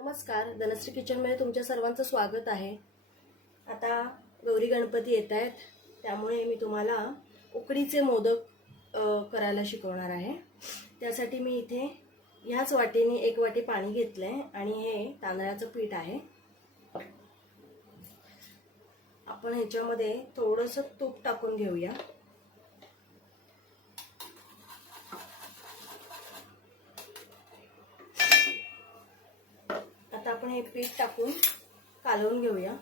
नमस्कार धनश्री किचनमध्ये तुमच्या सर्वांचं स्वागत आहे. आता गौरी गणपती येत आहेत त्यामुळे मी तुम्हाला उकडीचे मोदक करायला शिकवणार आहे. त्यासाठी मी इथे ह्याच वाटीने एक वाटी पाणी घेतलं आहे आणि हे तांदळाचं पीठ आहे. आपण ह्याच्यामध्ये थोडंसं तूप टाकून घेऊया आता आपण हे पीठ टाकून कालवून घेऊया.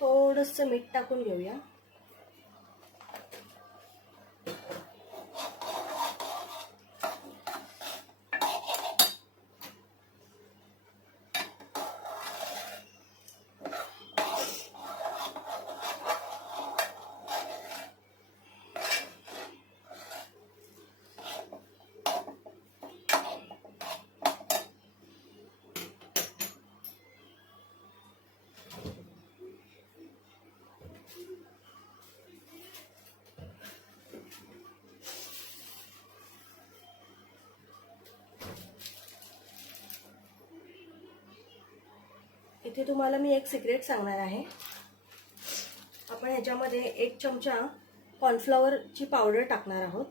थोडंसं मीठ टाकून घेऊया. इथे तुम्हाला मी एक सिक्रेट सांगणार आहे. आपण ह्याच्यामध्ये एक चमचा कॉर्नफ्लॉवरची पावडर टाकणार आहोत.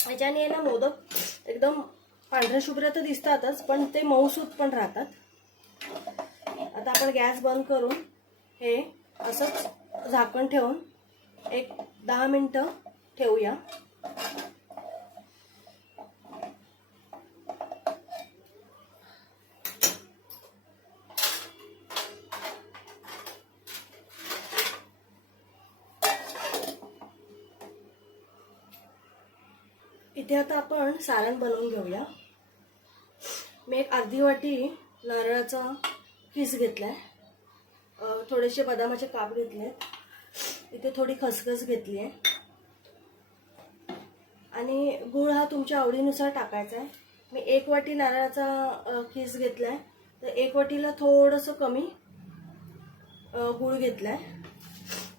ह्याच्याने ना मोदक एकदम पांढरे शुभ्र तर दिसतातच पण ते मऊसूत पण राहतात. आता आपण गॅस बंद करून हे असंच झाकण ठेवून एक दहा मिनटं ठेवूया. इथे आता आपण सारण बनवून घेऊया. मी एक अर्धी वाटी नारळाचा किस घेतलाय. आहे थोडेसे बदामाचे काप घेतले इथे थोडी खसखस घेतली आहे आणि गूळ हा तुमच्या आवडीनुसार टाकायचा आहे मी एक वाटी नारळाचा किस किस घेतलाय. तर एक वाटीला थोडंसं कमी गूळ घेतला घेतलाय.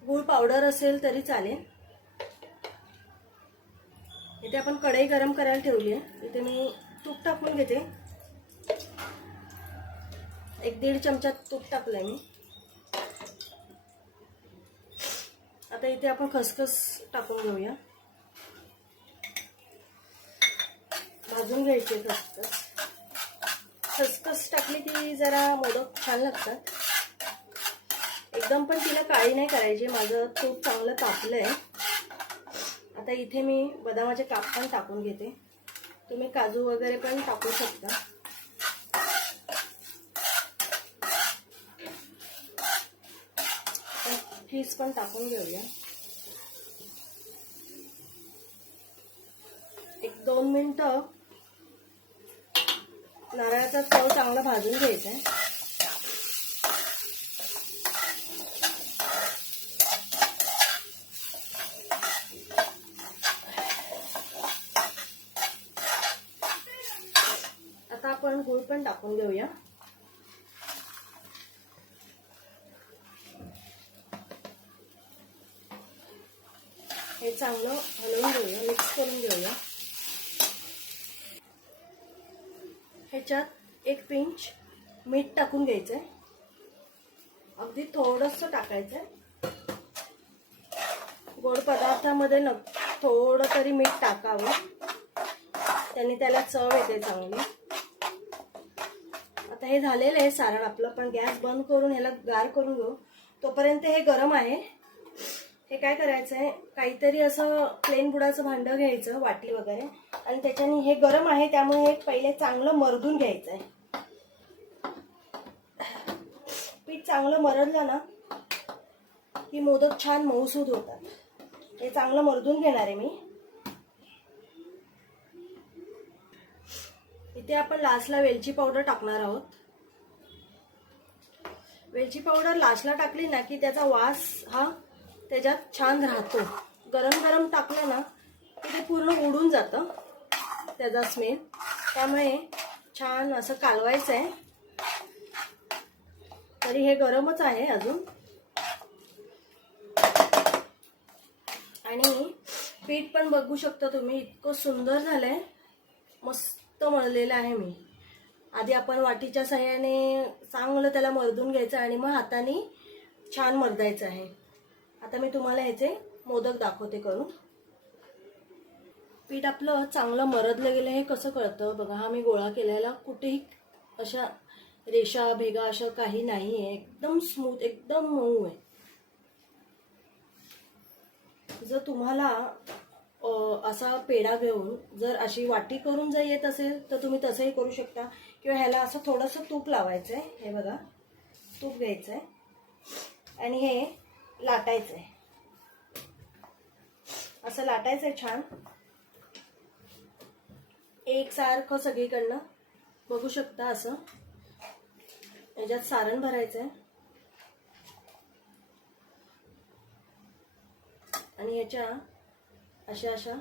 गूळ पावडर असेल तरी चालेल. इथे आपण कढई गरम करायला ठेवली आहे. इथे मी तूप टाकून घेते. एक दीड चमचा तूप टाकलं आहे मी. आता इथे आपण खसखस टाकून घेऊया. भाजून घ्यायची खसखस. खसखस टाकली की जरा मोदक छान लागतात. एकदम पण तिला काळी नाही करायची. माझं तूप चांगलं तापलं आहे आता इथे मी बदामाचे काप पण टाकून घेते. तुम्ही काजू वगैरे पण टाकू शकता. चीज पण टाकून घेऊया. एक दोन मिनटं नारळाचा चव चांगला भाजून घ्यायचा आहे आता आपण गूळ पण टाकून घेऊया. हे चांगलं हलवून घेऊया मिक्स करून घेऊया. ह्याच्यात एक पिंच मीठ टाकून घ्यायचंय. अगदी थोडंसं टाकायचंय. गोड पदार्थामध्ये न थोडं तरी मीठ टाकावं. त्यांनी त्याला चव येते चांगली. आता हे झालेलं आहे सारण आपलं पण गॅस बंद करून ह्याला गार करून घेऊ. तोपर्यंत हे गरम आहे. हे काय करायचं आहे काहीतरी असं प्लेन बुडाचं भांडं घ्यायचं वाटी वगैरे. आणि त्याच्याने हे गरम आहे त्यामुळे हे पहिले चांगलं मरदून घ्यायचं आहे पीठ चांगलं मरडलं ना की मोदक छान मऊसूद होतात. हे चांगलं मरदून घेणार आहे मी. इथे आपण लास्टला वेलची पावडर टाकणार आहोत. वेलची पावडर लास्टला टाकली ना की त्याचा वास हा त्याच्यात छान राहतो. गरम गरम टाकलं ना की ते पूर्ण उडून जातं त्याचा स्मेल त्यामुळे छान असं कालवायचं आहे तरी हे गरमच आहे अजून. आणि पीठ पण बघू शकता तुम्ही इतकं सुंदर झालंय. मस्त मळलेलं आहे मी. आधी आपण वाटीच्या सहाय्याने चांगलं त्याला मर्दून घ्यायचं आणि मग हाताने छान मर्दायचं आहे. आता मी तुम्हाला ह्याचे मोदक दाखवते करून. पीठ आपलं चांगलं मरदलं गेलं हे कसं कळतं? बघा हा मी गोळा केलेला कुठेही अशा रेषा भेगा अशा काही नाही आहे एकदम स्मूथ एकदम मऊ आहे. जर तुम्हाला असा पेढा घेऊन जर अशी वाटी करून जर येत असेल तर तुम्ही तसंही करू शकता. किंवा ह्याला असं थोडंसं तूप लावायचं आहे हे बघा तूप घ्यायचं आहे आणि हे लाटायचं आहे असं लाटायचं आहे छान एकसारखं सगळीकडनं बघू शकता असं. याच्यात सारण भरायचं आहे आणि याच्या अशा अशा.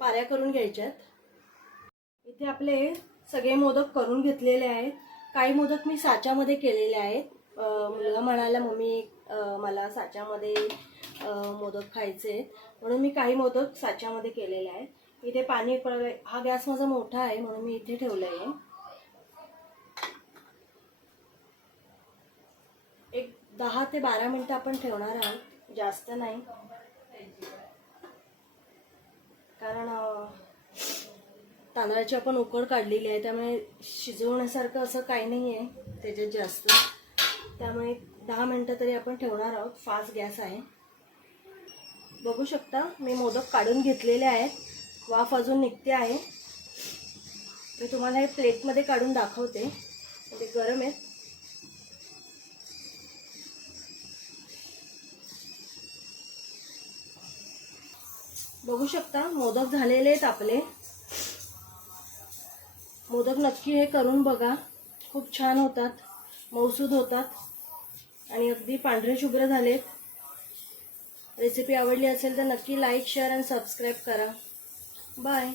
पाऱ्या करून घ्यायच्यात. इथे आपले सगळे मोदक करून घेतलेले आहेत. काही मोदक मी साच्यामध्ये केलेले आहेत. मुलगा म्हणाला मम्मी मला साच्यामध्ये मोदक खायचे आहेत. म्हणून मी काही मोदक साच्यामध्ये केलेले आहेत. इथे पाणी उकळवे हा गॅस माझा मोठा आहे म्हणून मी इथे ठेवला आहे एक दहा ते बारा मिनटं आपण ठेवणार आहोत. जास्त नाही. कारण तांदळाची आपण उकड काढलेली आहे त्यामुळे शिजवण्यासारखं असं काही नाही आहे. त्याच्यात जास्त. त्यामुळे दहा मिनटं तरी आपण ठेवणार आहोत. फास्ट गॅस आहे. बघू शकता मी मोदक काढून घेतलेले आहेत. वाफ अजून निघते आहे. मी तुम्हाला हे प्लेटमध्ये काढून दाखवते. ते गरम आहेत. बघू शकता मोदक झालेले आहेत आपले. मोदक नक्की हे करून बघा. खूप छान होतात मौसूद होतात. आणि अगदी पांढरे शुभ्र झालेत. रेसिपी आवडली असेल तर नक्की लाईक शेअर आणि सबस्क्राईब करा. बाय